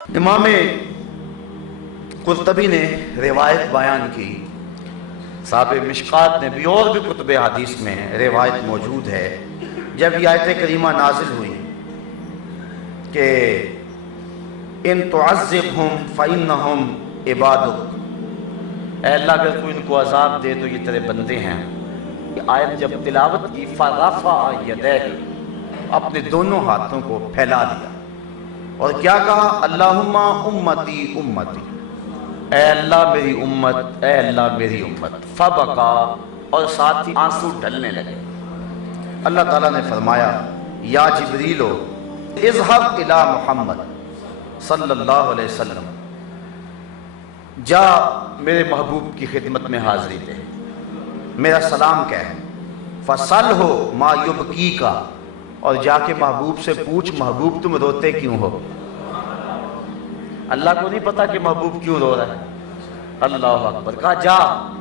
امام قرطبی نے روایت بیان کی، صاحب مشکات نے بھی، اور بھی کتب حدیث میں روایت موجود ہے، جب یہ آیت کریمہ نازل ہوئی کہ ان تعذبہم فإنہم عبادک، اے اللہ اگر تو ان کو عذاب دے تو یہ تیرے بندے ہیں. یہ آیت جب تلاوت کی فرفع یدیہ، اپنے دونوں ہاتھوں کو پھیلا دیا اور کیا کہا؟ اللہم امتی امتی، اے اللہ میری امت، اے اللہ میری امت. فبکا، اور ساتھ ہی آنسو ڈھلنے لگے. اللہ تعالیٰ نے فرمایا یا جبریلو اذهب الی محمد صلی اللہ علیہ وسلم، جا میرے محبوب کی خدمت میں حاضری دے، میرا سلام کہہ. فصلہ ما یبکیک، اور جا کے محبوب سے پوچھ محبوب تم روتے کیوں ہو. اللہ کو نہیں پتا کہ محبوب کیوں رو رہا ہے. اللہ اکبر. کہا جا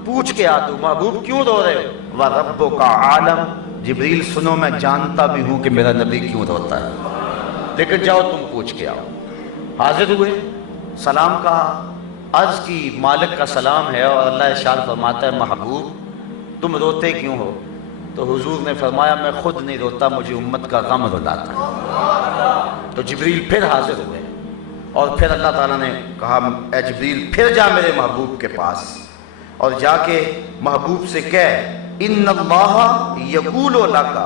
پوچھ کے آ تو محبوب کیوں رو رہے ہو. وَرَبُّكَ عَالَمْ، جبریل سنو میں جانتا بھی ہوں کہ میرا نبی کیوں روتا ہے، لیکن جاؤ تم پوچھ کے آؤ. حاضر ہوئے، سلام کہا، عرض کی مالک کا سلام ہے، اور اللہ ارشاد فرماتا ہے محبوب تم روتے کیوں ہو؟ تو حضور نے فرمایا میں خود نہیں روتا، مجھے امت کا غم رلاتا ہے. تو جبریل پھر حاضر ہوئے، اور پھر اللہ تعالیٰ نے کہا اے جبریل پھر جا میرے محبوب کے پاس، اور جا کے محبوب سے کہہ ان اللہ یقول لک،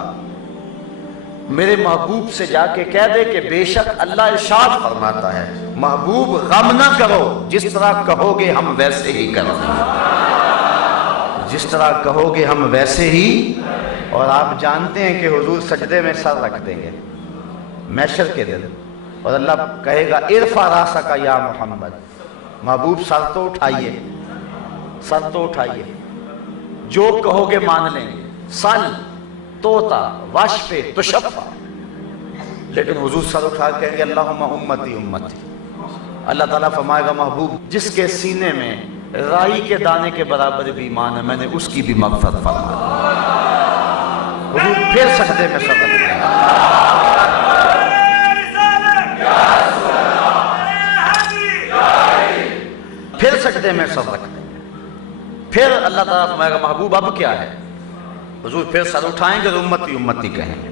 میرے محبوب سے جا کے کہہ دے کہ بے شک اللہ ارشاد فرماتا ہے محبوب غم نہ کرو، جس طرح کہو گے ہم ویسے ہی کریں گے، جس طرح کہو گے ہم ویسے ہی. اور آپ جانتے ہیں کہ حضور سجدے میں سر رکھ دیں گے محشر کے دن، اور اللہ کہے گا ارفع راسک یا محمد، محبوب سر تو اٹھائیے، سر تو اٹھائیے، جو کہو گے مان لیں گے. سل توتا واشفے تشفع، لیکن حضور سر اٹھا کے کہیں گے اللہم امتی امتی. اللہ تعالیٰ فرمائے گا محبوب جس کے سینے میں رائی کے دانے کے برابر بھی ایمان ہے میں نے اس کی بھی مغفرت فرما. حضور پھر سجدے میں سر رکھ دیں گے، پھر سجدے میں سر رکھ دیں گے. پھر اللہ تعالیٰ فرمائے گا محبوب اب کیا ہے؟ حضور پھر سر اٹھائیں گے تو امتی امتی کہیں گے.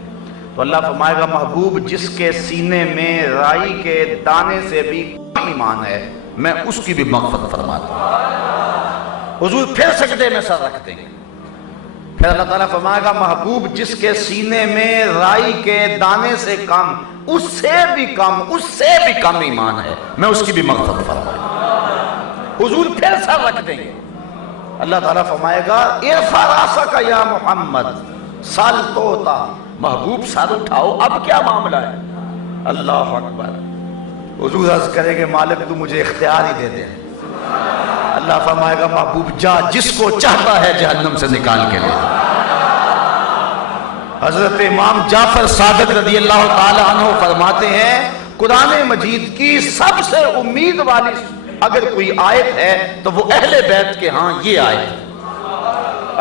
تو اللہ فرمائے گا محبوب جس کے سینے میں رائی کے دانے سے بھی ایمان ہے میں اس کی بھی مغفرت فرماتا ہوں. حضور پھر سجدے میں سر رکھ دیں گے. پھر اللہ تعالیٰ فرمائے گا محبوب جس کے سینے میں رائی کے دانے سے کم، اس سے بھی کم، اس سے بھی کم ایمان ہے میں اس کی بھی مغفرت فرماتا ہوں. حضور پھر سر رکھ دیں گے. اللہ تعالیٰ فرمائے گا ارفع راسک یا محمد سل توتا، محبوب سر اٹھاؤ اب کیا معاملہ ہے. اللہ اکبر. حضور عرض کریں گے مالک تو مجھے اختیار ہی دے دے. اللہ فرمائے گا محبوب جا جس کو چاہتا ہے جہنم سے نکال کے لے. حضرت امام جعفر صادق رضی اللہ تعالی عنہ فرماتے ہیں قرآن مجید کی سب سے امید والی اگر کوئی آیت ہے تو وہ اہل بیت کے ہاں یہ آیت.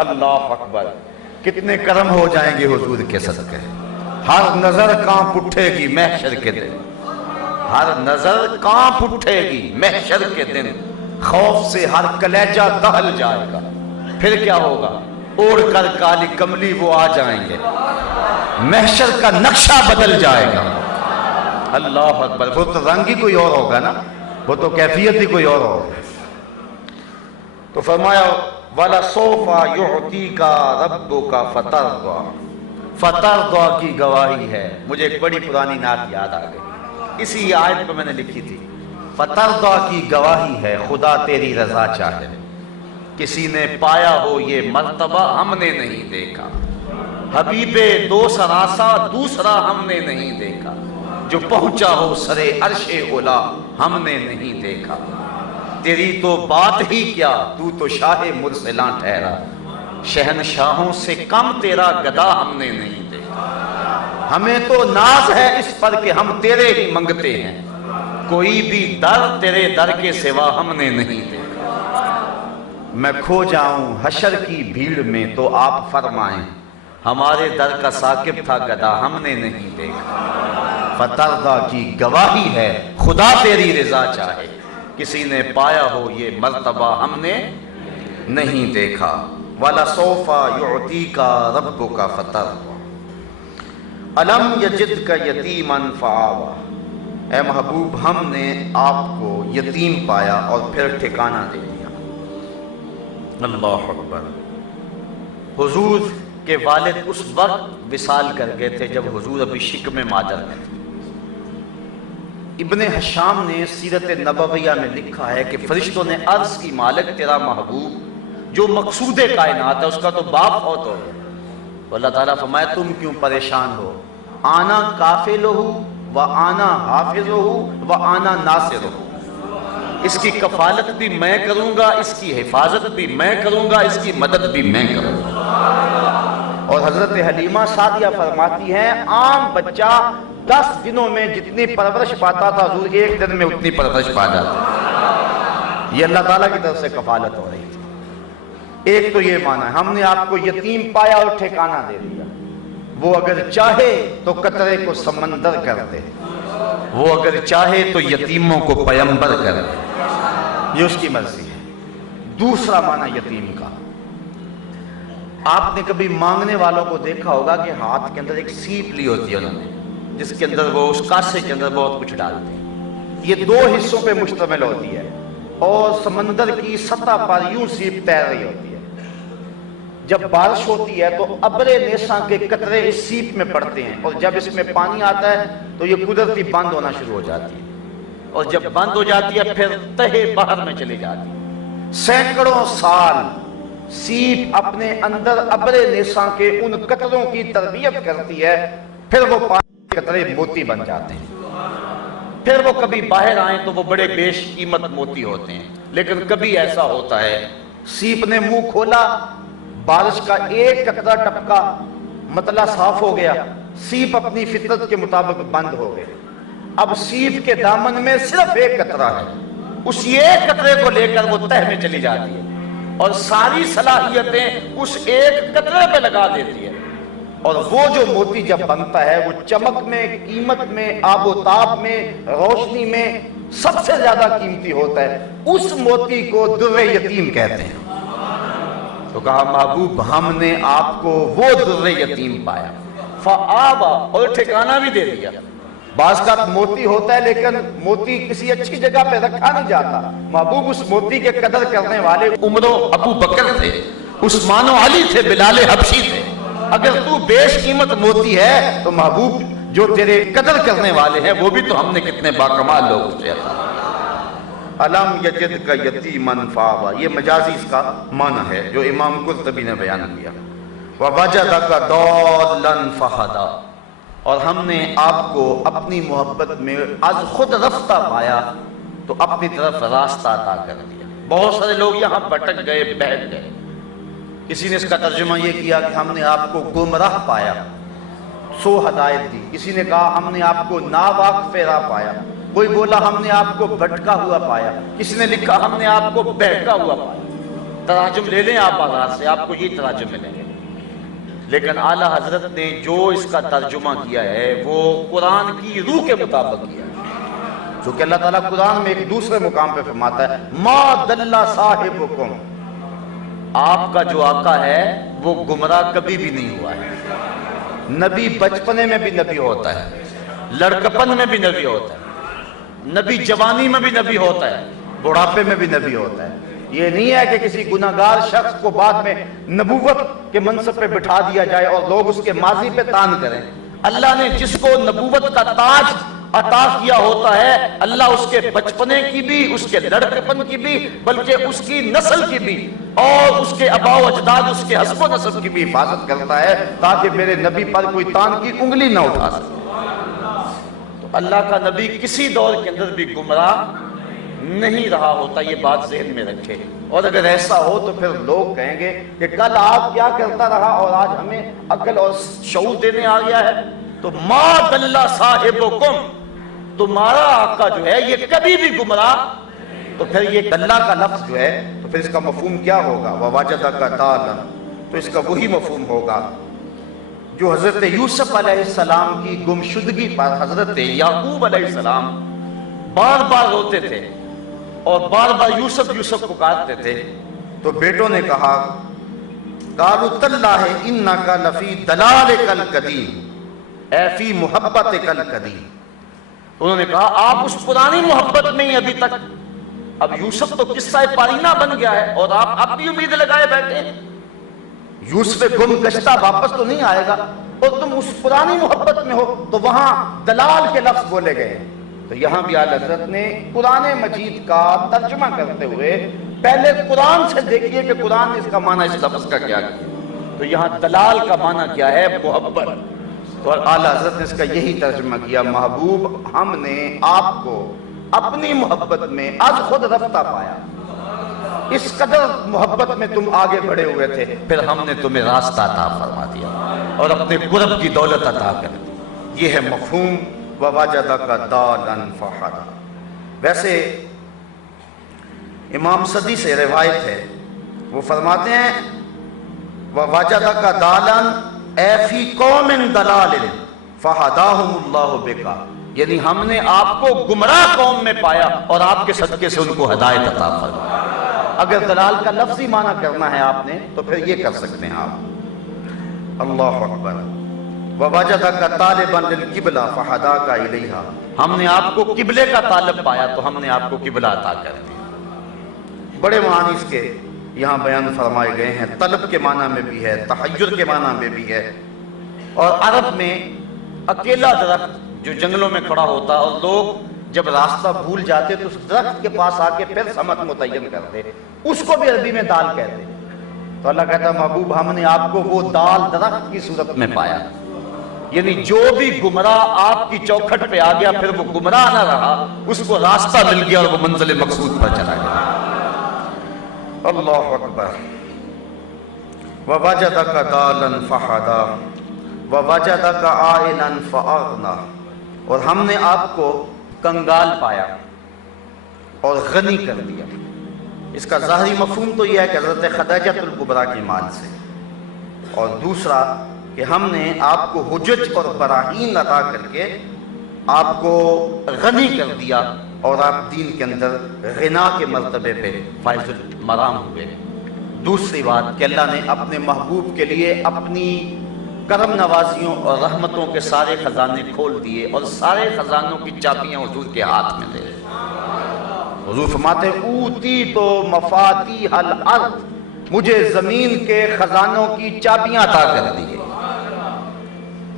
اللہ اکبر. کتنے کرم ہو جائیں گے حضور کے صدقے. ہر نظر کانپ اٹھے گی محشر کے دن، ہر نظر کانپ اٹھے گی محشر کے دن، خوف سے ہر کلیجہ دہل جائے گا. پھر کیا ہوگا؟ اوڑھ کر کالی کملی وہ آ جائیں گے، محشر کا نقشہ بدل جائے گا. اللہ اکبر. وہ تو رنگ ہی کوئی اور ہوگا نا، وہ تو کیفیت ہی کوئی اور ہوگا. تو فرمایا وَلَسَوْفَ يُعْطِيكَ رَبُّكَ فَتَرْضَىٰ، فترضیٰ کی گواہی ہے. مجھے ایک بڑی پرانی نعت یاد آ گئی، اسی آیت کو میں نے لکھی تھی. فترضیٰ کی گواہی ہے خدا تیری رضا چاہے، کسی نے پایا ہو یہ مرتبہ ہم نے نہیں دیکھا، حبیب دو سراسا دوسرا ہم نے نہیں دیکھا، جو پہنچا ہو سرے عرش اولا ہم نے نہیں دیکھا. تیری تو بات ہی کیا تو تو شاہ مرسلاں ٹھہرا، شہنشاہوں سے کم تیرا گدا ہم نے نہیں دیکھا. ہمیں تو ناز ہے اس پر کہ ہم تیرے ہی منگتے ہیں، کوئی بھی در تیرے در کے سوا ہم نے نہیں دیکھا. میں کھو جاؤں حشر کی بھیڑ میں تو آپ فرمائیں، ہمارے در کا ثاقب تھا گدا ہم نے نہیں دیکھا. فترضا کی گواہی ہے خدا تیری رضا چاہے، کسی نے پایا ہو یہ مرتبہ ہم نے نہیں دیکھا۔ وَلَسَوْفَ يُعْطِيكَ رَبُّكَ فَتَرْضَىٰ أَلَمْ يَجِدْكَ يَتِيمًا فَآوَىٰ، اے محبوب ہم نے آپ کو یتیم پایا اور پھر ٹھکانہ دے دیا۔ اللہ اکبر۔ حضور کے والد اس وقت وصال کر گئے تھے جب حضور ابھی شکم مادر میں تھے۔ ابن حشام نے سیرت نبویہ میں لکھا ہے کہ فرشتوں نے عرض کی مالک تیرا محبوب جو مقصود کائنات ہے اس کا تو باپ فوت ہو گیا۔ اللہ تعالیٰ فرمایا تم کیوں پریشان ہو، آنا کافلہ و آنا حافظہ و آنا ناصرہ، اس کی کفالت بھی میں کروں گا، اس کی حفاظت بھی میں کروں گا، اس کی مدد بھی میں کروں گا۔ اور حضرت حلیمہ سعدیہ فرماتی ہیں عام بچہ 10 دنوں میں جتنی پرورش پاتا تھا حضور ایک دن میں اتنی پرورش پا جاتا۔ یہ اللہ تعالیٰ کی طرف سے کفالت ہو رہی تھی۔ ایک تو یہ معنی ہے ہم نے آپ کو یتیم پایا اور ٹھکانہ دے دیا، وہ اگر چاہے تو قطرے کو سمندر کر دے، وہ اگر چاہے تو یتیموں کو پیمبر کر دے، یہ اس کی مرضی ہے۔ دوسرا معنی یتیم کا، آپ نے کبھی مانگنے والوں کو دیکھا ہوگا کہ ہاتھ کے اندر ایک سیپ لی ہوتی ہے انہوں نے، جس کے اندر وہ اس کاسے کے اندر بہت کچھ ڈالتے ہیں۔ یہ 2 حصوں پہ مشتمل ہوتی ہے اور سمندر کی سطح پر یوں سیپ تیر رہی ہوتی ہے۔ جب بارش ہوتی ہے تو ابر نیساں کے قطرے اس سیپ میں پڑتے ہیں، اور جب اس میں پانی آتا ہے تو یہ قدرتی بند ہونا شروع ہو جاتی ہے، اور جب بند ہو جاتی ہے پھر تہہ بحر میں چلی جاتی ہے۔ سینکڑوں سال سیپ اپنے اندر ابر نیساں کے ان قطروں کی تربیت کرتی ہے، پھر وہ پانی کے قطرے موتی بن جاتے ہیں۔ پھر وہ کبھی باہر آئیں تو وہ بڑے بیش قیمت موتی ہوتے ہیں، لیکن کبھی ایسا ہوتا ہے سیپ نے منہ کھولا، بارش کا ایک قطرہ ٹپکا، مطلع صاف ہو گیا، سیپ اپنی فطرت کے مطابق بند ہو گئے۔ اب سیپ کے دامن میں صرف ایک قطرہ ہے، اس ایک قطرے کو لے کر وہ تہہ میں چلی جاتی ہے اور ساری صلاحیتیں اس ایک قطرے پہ لگا دیتی ہے، اور وہ جو موتی جب بنتا ہے وہ چمک میں، قیمت میں، آب و تاب میں، روشنی میں سب سے زیادہ قیمتی ہوتا ہے۔ اس موتی کو در یتیم کہتے ہیں۔ تو کہا محبوب ہم نے آپ کو وہ در یتیم پایا، فآبا، اور ٹھکانہ بھی دے دیا۔ بعض کا موتی ہوتا ہے لیکن موتی کسی اچھی جگہ پہ رکھا نہیں جاتا۔ محبوب اس موتی کے قدر کرنے والے عمر و ابو بکر تھے، عثمان و علی تھے، بلال حبشی تھے۔ اگر تو بیش قیمت موتی ہے تو محبوب جو تیرے قدر کرنے والے ہیں وہ بھی تو ہم نے کتنے باکمال لوگ تھے۔ علم یجدک یتیما فآویٰ، یہ مجازی اس کا معنی ہے جو امام قرطبی نے بیان کیا۔ ووجدک ضالا فہدیٰ، اور ہم نے آپ کو اپنی محبت میں از خود رفتہ پایا تو اپنی طرف راستہ عطا کر دیا۔ بہت سارے لوگ یہاں بھٹک گئے، بیٹھ گئے۔ کسی نے اس کا ترجمہ یہ کیا کہ ہم نے آپ کو گمراہ پایا، سو ہدایت دی۔ کسی نے کہا ہم نے آپ کو ناواقف راہ پایا، کوئی بولا ہم نے آپ کو بھٹکا ہوا پایا، کسی نے لکھا ہم نے آپ کو بہکا ہوا پایا۔ تراجم لے لیں آپ بازار سے، آپ کو یہ تراجم ملیں گے، لیکن اعلیٰ حضرت نے جو اس کا ترجمہ کیا ہے وہ قرآن کی روح کے مطابق کیا ہے، چونکہ اللہ تعالیٰ قرآن میں ایک دوسرے مقام پہ فرماتا ہے ما دل صاحبکم، آپ کا جو آقا ہے وہ گمراہ کبھی بھی نہیں ہوا ہے۔ نبی بچپنے میں بھی نبی ہوتا ہے، لڑکپن میں بھی نبی ہوتا ہے، نبی جوانی میں بھی نبی ہوتا ہے، بڑھاپے میں بھی نبی ہوتا ہے۔ یہ نہیں ہے کہ کسی گناہگار شخص کو بعد میں نبوت کے منصب پہ بٹھا دیا جائے اور لوگ اس کے ماضی پہ تان کریں۔ اللہ نے جس کو نبوت کا تاج عطا کیا ہوتا ہے، اللہ اس کے بچپنے کی بھی، اس کے لڑکپن کی بھی، بلکہ اس کی نسل کی بھی اور اس کے آباء و اجداد، اس کے حسب و نسب کی بھی حفاظت کرتا ہے تاکہ میرے نبی پر کوئی تان کی انگلی نہ اٹھا سکے۔ تو اللہ کا نبی کسی دور کے اندر بھی گمراہ نہیں رہا ہوتا، یہ بات ذہن میں رکھے۔ اور اگر ایسا ہو تو پھر لوگ کہیں گے کہ کل آپ کیا کرتا رہا اور آج ہمیں عقل اور شعور دینے آ گیا ہے۔ تو ما دل صاحبکم، تمہارا آقا جو ہے یہ کبھی بھی گمراہ، تو پھر یہ اللہ کا لفظ جو ہے تو پھر اس کا مفہوم کیا ہوگا؟ ووجدک ضالا، تو اس کا وہی مفہوم ہوگا جو حضرت یوسف علیہ السلام کی گمشدگی پر حضرت یعقوب علیہ السلام بار بار روتے تھے اور بار بار یوسف یوسف پکارتے تھے، تو بیٹوں نے کہا قالوا تاللہ انک لفی ضلالک القدیم اے فی محبتک القدیم، انہوں نے کہا آپ اس پرانی محبت میں ہی ابھی تک، اب یوسف تو قصہ پارینہ بن گیا ہے اور آپ اب بھی امید لگائے بیٹھے ہیں، یوسف گم گشتہ واپس تو نہیں آئے گا اور تم اس پرانی محبت میں ہو، تو وہاں دلال کے لفظ بولے گئے۔ تو یہاں بھی اعلیٰ حضرت نے قرآن مجید کا ترجمہ کرتے ہوئے پہلے قرآن سے دیکھیے کہ قرآن نے اس کا معنی اس لفظ کا کیا کیا، تو یہاں دلال کا معنی کیا ہے؟ محبت، تو اعلیٰ حضرت نے اس کا یہی ترجمہ کیا، محبوب ہم نے آپ کو اپنی محبت میں از خود رفتہ پایا، اس قدر محبت میں تم آگے بڑھے ہوئے تھے، پھر ہم نے تمہیں راستہ عطا فرما دیا اور اپنے قرب کی دولت عطا کر دی۔ یہ ہے مفہوم وَوَجَدَكَ ضَالًّا فَہَدَىٰ۔ ویسے امام صدی سے روایت ہے، وہ فرماتے ہیں وَوَجَدَكَ ضَالًّا اے فِي قَوْمٍ ضَلَالٍ فَهَدَاهُمُ اللَّهُ بِكَ، یعنی ہم نے آپ کو گمراہ قوم میں پایا اور آپ کے صدقے سے ان کو ہدایت عطا فرمایا۔ اگر دلال کا لفظی معنی کرنا ہے آپ نے تو پھر یہ کر سکتے ہیں آپ۔ اللہ اکبر۔ وَوَجَدَكَ طَالِبًا لِلْقِبْلَةِ فَهَدَاكَ إِلَيْهَا، ہم نے آپ کو قبلے کا طالب پایا تو ہم نے آپ کو قبلہ عطا کر دیا۔ بڑے معنی اس کے یہاں بیان فرمائے گئے ہیں، طلب کے معنی میں بھی ہے، تحیر کے معنی میں بھی ہے، اور عرب میں اکیلا درخت جو جنگلوں میں کھڑا ہوتا اور لوگ جب راستہ بھول جاتے تو اس درخت کے پاس آ کے پھر سمت متعین کرتے، اس کو بھی عربی میں دال کہتے۔ تو اللہ کہتا ہے محبوب ہم نے آپ کو وہ دال درخت کی صورت میں پایا، یعنی جو بھی گمراہ آپ کی چوکھٹ پہ آ گیا پھر وہ گمراہ نہ رہا، اس کو راستہ مل گیا اور وہ منزل مقصود پر چلا گیا۔ اللہ اکبر۔ وَوَجَدَكَ ضَالًّا فَهَدَىٰ وَوَجَدَكَ عَائِلًا فَأَغْنَىٰ، اور ہم نے آپ کو کنگال پایا اور غنی کر دیا۔ اس کا ظاہری مفہوم تو یہ ہے کہ حضرت خدیجہ الکبریٰ کی مال سے، اور دوسرا کہ ہم نے آپ کو حجج اور براہین عطا کر کے آپ کو غنی کر دیا اور آپ دین کے اندر غنا کے مرتبے پہ فائز المرام ہوئے۔ دوسری بات کہ اللہ نے اپنے محبوب کے لیے اپنی کرم نوازیوں اور رحمتوں کے سارے خزانے کھول دیے اور سارے خزانوں کی چابیاں حضور کے ہاتھ میں دے۔ حضور فرماتے اوتی تو مفاتیح الارض، مجھے زمین کے خزانوں کی چابیاں عطا کر دی۔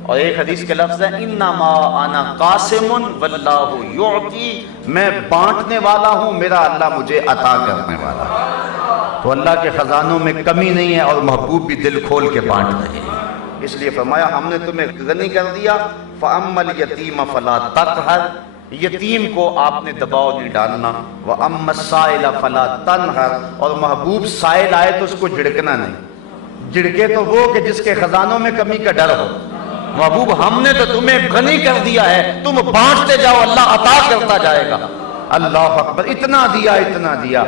اور ایک حدیث کے لفظ ہے انما انا قاسم واللہ یعطی، میں بانٹنے والا ہوں، میرا اللہ مجھے عطا کرنے والا ہے۔ تو اللہ کے خزانوں میں کمی نہیں ہے اور محبوب بھی دل کھول کے بانٹ رہے ہیں، اس لیے فرمایا ہم نے تمہیں غنی کر دیا۔ فَأَمَّا الْيَتِيمَ فَلَا تَقْهَرْ، یتیم کو آپ نے دباؤ نہیں ڈالنا۔ وَأَمَّا السَّائِلَ فَلَا تَنْهَرْ، اور محبوب سائل آئے تو اس کو جھڑکنا نہیں، جھڑکے تو وہ کہ جس کے خزانوں میں کمی کا ڈر ہو۔ محبوب ہم نے تو تمہیں غنی کر دیا ہے، تم بانٹتے جاؤ، اللہ عطا کرتا جائے گا۔ اللہ اکبر۔ اتنا دیا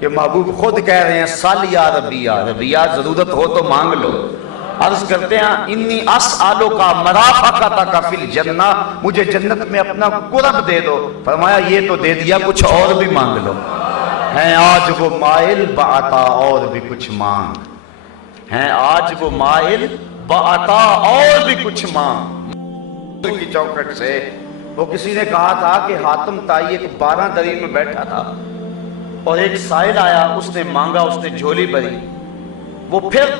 کہ محبوب خود کہہ رہے ہیں سال یا ربی یا ربی، یا ضرورت ہو تو مانگ لو۔ عرض کرتے ہیں انی اسالک مرافقتک فی الجنہ، مجھے جنت میں اپنا قرب دے دو۔ فرمایا یہ تو دے دیا، کچھ اور بھی مانگ لو۔ ہیں آج وہ مائل بعطا، اور بھی کچھ مانگ، ہیں آج وہ مائل بعطا، اور بھی کچھ مانگ۔ کی چوکھٹ سے وہ کسی نے کہا تھا کہ حاتم طائی ایک 12 دری میں بیٹھا تھا اور ایک سائل آیا، اس نے مانگا، اس نے جھولی بھری، وہ پھر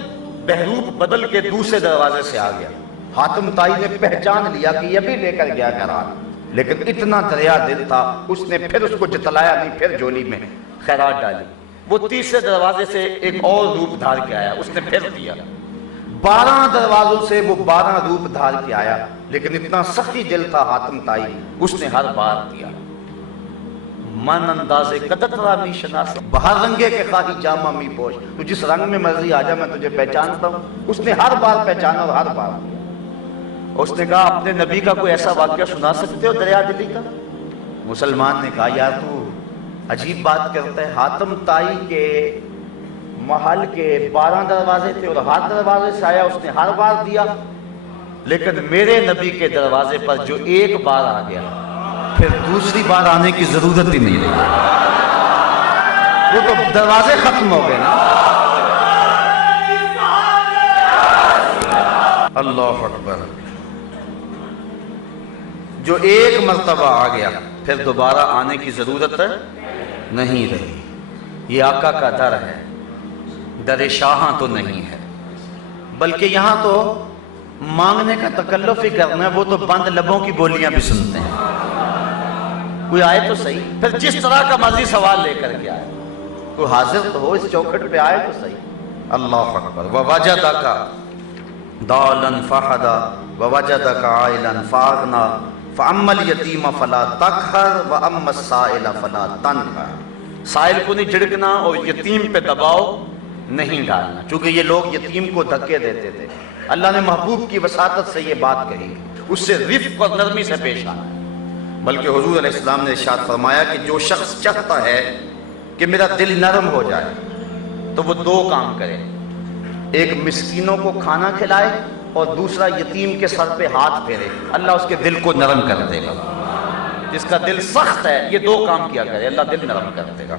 بہروپ بدل کے دوسرے دروازے سے آ گیا۔ حاتم طائی نے پہچان لیا کہ یہ بھی لے کر گیا خیرات، لیکن اتنا دریا دل تھا، اس نے پھر اس کو جتلایا نہیں، پھر جھولی میں خیرات ڈالی۔ وہ تیسرے دروازے سے ایک اور روپ دھار کے آیا، اس نے پھر دیا۔ 12 دروازوں سے وہ 12 روپ دھار کے آیا، لیکن اتنا سخی دل تھا حاتم طائی، اس نے ہر بار دیا۔ من انداز قدرت را می شناس، بہر رنگے کے خواہی جامہ می پوش، تو جس رنگ میں مرضی آ جا میں تجھے پہچانتا ہوں۔ اس نے ہر بار پہچانا اور ہر بار دیا۔ اس نے کہا اپنے نبی کا کوئی ایسا واقعہ سنا سکتے ہو دریا دلی کا؟ مسلمان نے کہا یار تو عجیب بات کرتا ہے، حاتم طائی کے محل کے 12 دروازے تھے اور ہر دروازے سے آیا، اس نے ہر بار دیا۔ لیکن میرے نبی کے دروازے پر جو ایک بار آ گیا پھر دوسری بار آنے کی ضرورت ہی نہیں رہی، وہ تو دروازے ختم ہو گئے نا۔ اللہ اکبر، جو ایک مرتبہ آ گیا پھر دوبارہ آنے کی ضرورت نہیں رہی۔ یہ آقا کا در ہے، در شاہاں تو نہیں ہے، بلکہ یہاں تو مانگنے کا تکلف ہی کرنا ہے، وہ تو بند لبوں کی بولیاں بھی سنتے ہیں۔ کوئی آئے تو صحیح، پھر جس طرح کا مرضی سوال لے کر کے آئے، کوئی حاضر تو ہو، اس چوکھٹ پہ آئے تو صحیح۔ اللہ اکبر۔ وَوَجَدَكَ ضَالًّا فَهَدَىٰ وَوَجَدَكَ عَائِلًا فَأَغْنَىٰ فَأَمَّا الْيَتِيمَ فَلَا تَقْهَرْ وَأَمَّا السَّائِلَ فَلَا تَنْهَرْ۔ سائل کو نہیں جھڑکنا اور یتیم پہ دباؤ نہیں ڈالنا، چونکہ یہ لوگ یتیم کو دھکے دیتے تھے۔ اللہ نے محبوب کی وساطت سے یہ بات کہی، اس سے رفق اور نرمی سے پیش آنا۔ بلکہ حضور علیہ السلام نے ارشاد فرمایا کہ جو شخص چاہتا ہے کہ میرا دل نرم ہو جائے تو وہ دو کام کرے، ایک مسکینوں کو کھانا کھلائے اور دوسرا یتیم کے سر پہ ہاتھ پھیرے، اللہ اس کے دل کو نرم کر دے گا۔ جس کا دل سخت ہے یہ دو کام کیا کرے، اللہ دل نرم کر دے گا۔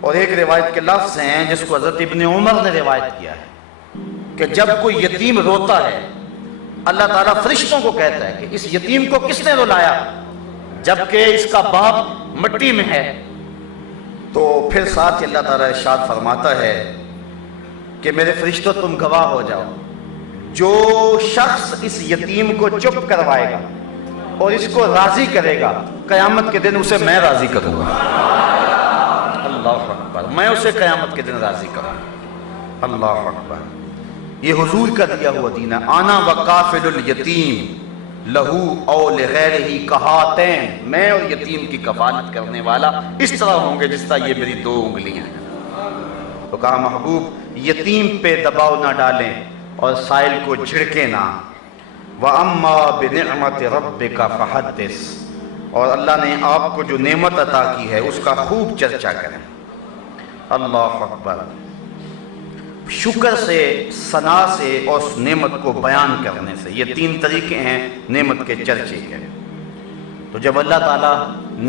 اور ایک روایت کے لفظ ہیں جس کو حضرت ابن عمر نے روایت کیا ہے کہ جب کوئی یتیم روتا ہے اللہ تعالیٰ فرشتوں کو کہتا ہے کہ اس یتیم کو کس نے رلایا، جبکہ اس کا باپ مٹی میں ہے، تو پھر ساتھ اللہ تعالیٰ ارشاد فرماتا ہے کہ میرے فرشتوں تم گواہ ہو جاؤ، جو شخص اس یتیم کو چپ کروائے گا اور اس کو راضی کرے گا قیامت کے دن اسے میں راضی کروں گا۔ اللہ اکبر، میں اسے قیامت کے دن راضی کروں گا۔ اللہ اکبر، یہ حضور کا دیا ہوا دین ہے۔ انا وکافل الیتیم لہو او لغیرہ کہاتین، میں اور یتیم کی کفالت کرنے والا اس طرح ہوں گے جس طرح یہ میری دو انگلیاں ہیں۔ تو کہا محبوب یتیم پہ دباؤ نہ ڈالیں اور سائل کو جھڑکے نہ۔ وَأَمَّا بِنِعْمَةِ رَبِّكَ فَحَدِّثْ، اور اللہ نے آپ کو جو نعمت عطا کی ہے اس کا خوب چرچا کریں۔ اللہ اکبر، شکر سے، ثنا سے اور اس نعمت کو بیان کرنے سے، یہ تین طریقے ہیں نعمت کے چرچے کے۔ تو جب اللہ تعالیٰ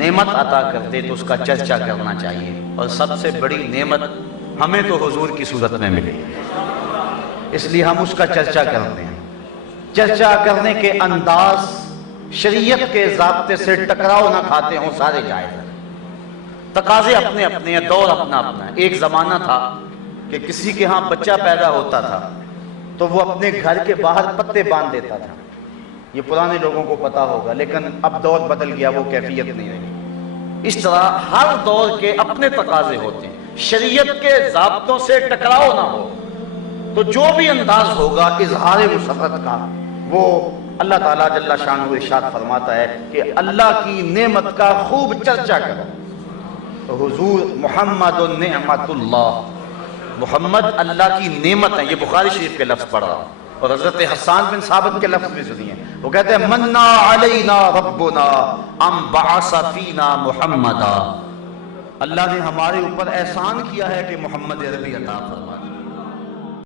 نعمت عطا کرتے تو اس کا چرچا کرنا چاہیے، اور سب سے بڑی نعمت ہمیں تو حضور کی صورت میں ملی، اس لیے ہم اس کا چرچا کرتے ہیں۔ چرچا کرنے کے انداز شریعت کے ضابطے سے ٹکراؤ نہ کھاتے ہوں سارے جائز ہیں، تقاضے اپنے اپنے ہیں، دور اپنا اپنا ہے۔ ایک زمانہ تھا کہ کسی کے ہاں بچہ پیدا ہوتا تھا تو وہ اپنے گھر کے باہر پتے باندھ دیتا تھا، یہ پرانے لوگوں کو پتا ہوگا، لیکن اب دور بدل گیا، وہ کیفیت نہیں رہی۔ اس طرح ہر دور کے اپنے تقاضے ہوتے ہیں، شریعت کے ضابطوں سے ٹکراؤ نہ ہو تو جو بھی انداز ہوگا اظہار مسرت کا، وہ اللہ تعالیٰ جل شانہ ارشاد فرماتا ہے کہ اللہ کی نعمت کا خوب چرچا کرو۔ تو حضور محمد نعمت اللہ، محمد اللہ کی نعمت ہے، یہ بخاری شریف کے لفظ پڑھ رہا ہوں، اور حضرت حسان بن ثابت کے لفظ بھی سنیے، وہ کہتے ہیں منا علینا ربنا ام بعث فینا محمدا، اللہ نے ہمارے اوپر احسان کیا ہے کہ محمد عربی عطا فرمایا۔